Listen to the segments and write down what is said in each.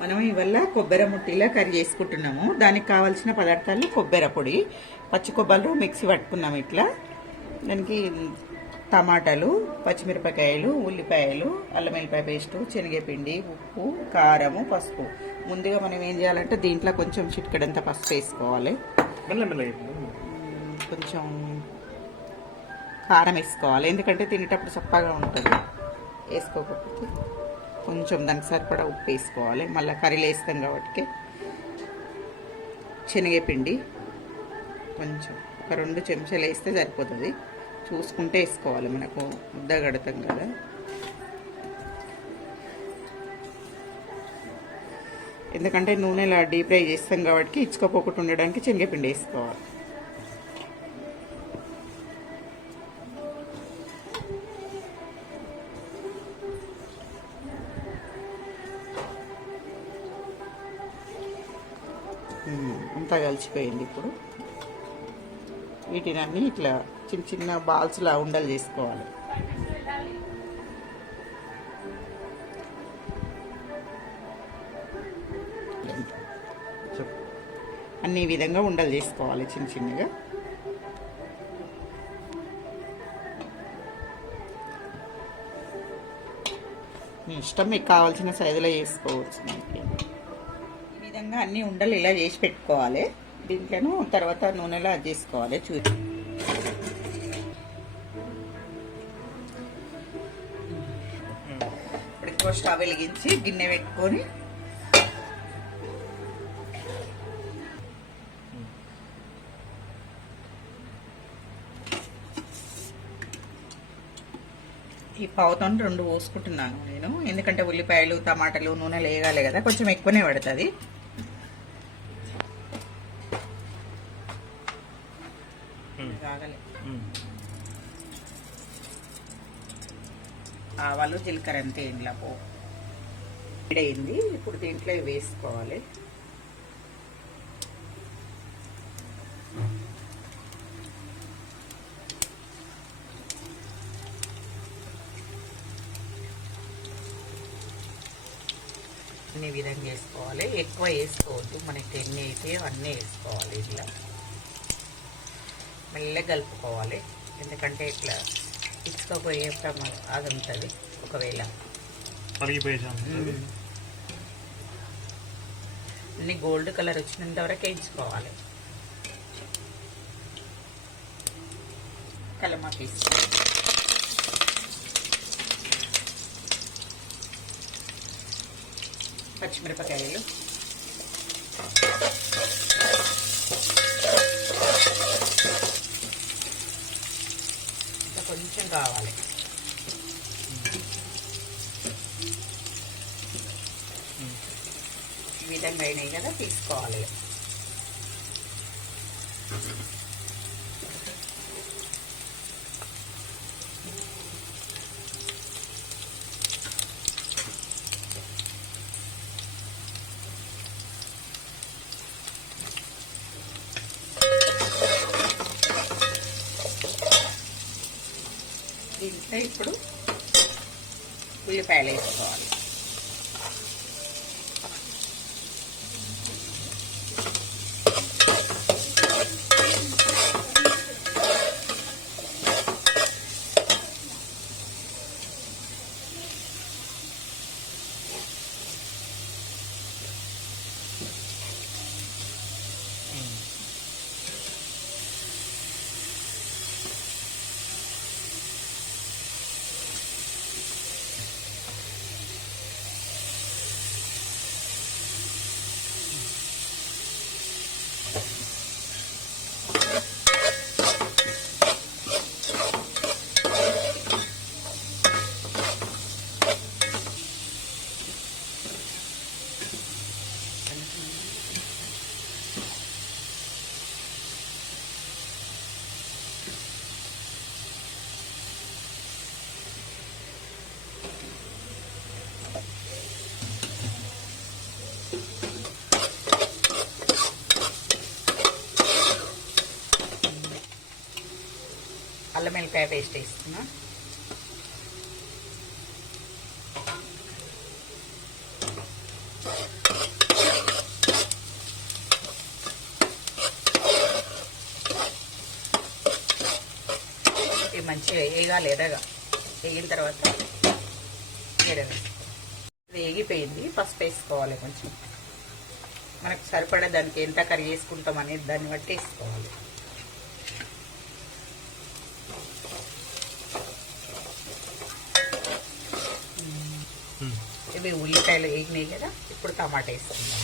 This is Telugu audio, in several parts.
మనం ఇవల్ల కొబ్బరి ముట్టిలా కర్రీ చేసుకుంటున్నాము. దానికి కావాల్సిన పదార్థాలు కొబ్బరి పొడి, పచ్చి కొబ్బరిలో మిక్సీ పట్టుకున్నాము ఇట్లా. దానికి టమాటాలు, పచ్చిమిరపకాయలు, ఉల్లిపాయలు, అల్లం వెల్లిపాయ పేస్టు, శనగపిండి, ఉప్పు, కారము, పసుపు. ముందుగా మనం ఏం చేయాలంటే దీంట్లో కొంచెం చిటికెడంత పసుపు వేసుకోవాలి. కొంచెం కారం వేసుకోవాలి, ఎందుకంటే తినేటప్పుడు చప్పగా ఉంటుంది. వేసుకోకపోతే కొంచెం దానికి సరిపడా ఉప్పు వేసుకోవాలి. మళ్ళీ కర్రీలో వేస్తాం కాబట్టి. శనగపిండి కొంచెం ఒక 2 చెంచాలు వేస్తే సరిపోతుంది. చూసుకుంటే వేసుకోవాలి, మనకు ముద్ద కడతాం కదా. ఎందుకంటే నూనెలా డీప్ ఫ్రై చేస్తాం కాబట్టి ఇచ్చుకోపోకుండా ఉండడానికి శనగపిండి వేసుకోవాలి. అంతా కలిసిపోయింది. ఇప్పుడు వీటినన్నీ ఇట్లా చిన్న చిన్న బాల్స్లా ఉండలు చేసుకోవాలి. అన్ని విధంగా ఉండలు చేసుకోవాలి చిన్న చిన్నగా. మీ ఇష్టం, మీకు కావాల్సిన సైజులో చేసుకోవచ్చు. ఈ విధంగా అన్ని ఉండలు ఇలా చేసి పెట్టుకోవాలి. దీంట్లోనూ తర్వాత నూనెలో అది చేసుకోవాలి. చూసి ఇప్పుడు స్టవ్ వెలిగించి గిన్నె పెట్టుకొని ఈ పావుతో 2 పోసుకుంటున్నాను నేను, ఎందుకంటే ఉల్లిపాయలు, టమాటాలు నూనెలు వేయాలి కదా, కొంచెం ఎక్కువనే పడుతుంది. ఆవాలు, జీలకర్ర అంతే ఇంట్లో వేడైంది. ఇప్పుడు దీంట్లో వేసుకోవాలి. అన్ని విధంగా వేసుకోవాలి. ఎక్కువ వేసుకోవద్దు, మనకి ఎన్ని అయితే అన్నీ వేసుకోవాలి. ఇట్లా మెల్లగా కలుపుకోవాలి, ఎందుకంటే ఇట్లా ఇచ్చుకోపోయే అది ఉంటుంది. ఒకవేళ అన్ని గోల్డ్ కలర్ వచ్చినంత వరకు వేయించుకోవాలి. కలమాకు వేసుకోవాలి. పచ్చిమిరపకాయలు, ఇంకా కొంచెం కావాలి. ఈ విధంగా అయినాయి కదా, తీసుకోవాలి. దీంట్లో ఇప్పుడు ఉల్లిపాయలు వేసుకోవాలి. అల్లం వెల్లిపాయ పేస్ట్ వేస్తున్నా. వేగాలి ఎర్రగా. వేగిన తర్వాత ఎర్రగా వేగిపోయింది. పసుపు వేసుకోవాలి కొంచెం, మనకు సరిపడా దానికి ఎంత కర్రీ వేసుకుంటాం అనేది దాన్ని బట్టి వేసుకోవాలి. ఇవి ఉల్లిపాయలు వేగినాయి కదా, ఇప్పుడు టమాటా వేసుకుందాం.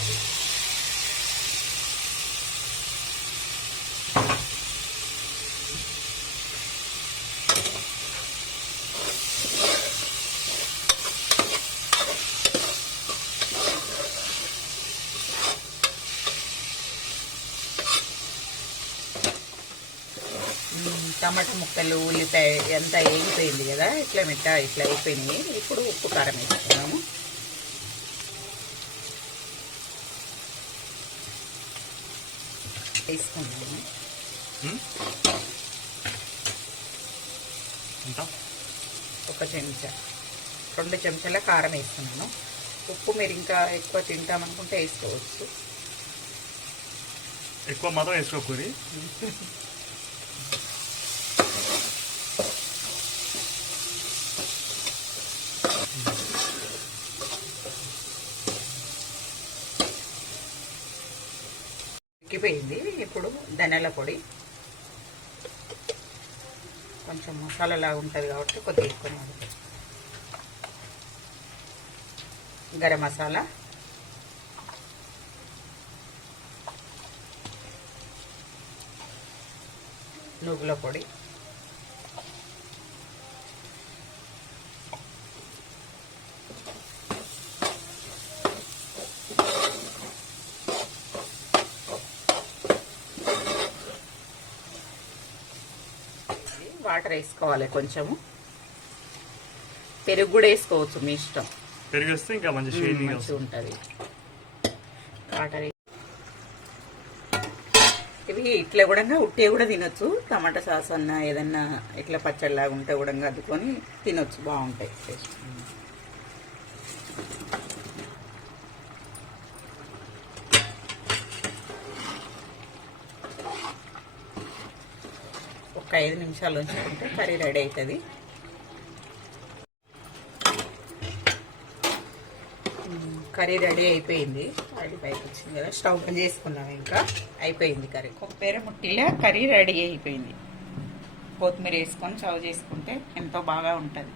టమాటా ముక్కలు ఉల్లిపాయ అంతా వేగిపోయింది కదా, ఇట్లా ఇట్లా అయిపోయినాయి. ఇప్పుడు ఉప్పు కారం వేసుకున్నాము. వేసుకున్నాము ఒక చెంచా, 2 చెంచాల కారం వేసుకున్నాను. ఉప్పు మీరు ఇంకా ఎక్కువ తింటామనుకుంటే వేసుకోవచ్చు. ఎక్కువ మాత్రం వేసుకోకూరి. ఎక్కిపోయింది. ఇప్పుడు ధనియాల పొడి, కొంచెం మసాలా లాగా ఉంటుంది కాబట్టి కొద్దిగా ఎక్కువనే ఉంటుంది. గరం మసాలా, నువ్వుల పొడి, వాటర్ వేసుకోవాలి కొంచెము. పెరుగు కూడా వేసుకోవచ్చు, మీ ఇష్టం. పెరుగు వేస్తే ఇంకా మంచిగా ఉంటుంది. వాటర్ ఇవి ఇట్లా కూడా ఉట్టే కూడా తినొచ్చు. టమాటా సాస్ అన్న ఏదన్నా ఇట్లా పచ్చడిలాగా ఉంటే కూడా అద్దుకొని తినొచ్చు, బాగుంటాయి టేస్ట్. ఒక 5 నిమిషాలు ఉంచుకుంటే కర్రీ రెడీ అవుతుంది. కర్రీ రెడీ అయిపోయింది. అది పైకి వచ్చింది కదా, స్టవ్ బంద్ చేసుకున్నాం. ఇంకా అయిపోయింది కర్రీ. కొబ్బరి ముట్టిలో కర్రీ రెడీ అయిపోయింది. కొత్తిమీర వేసుకొని సర్వ్ చేసుకుంటే ఎంతో బాగా ఉంటుంది.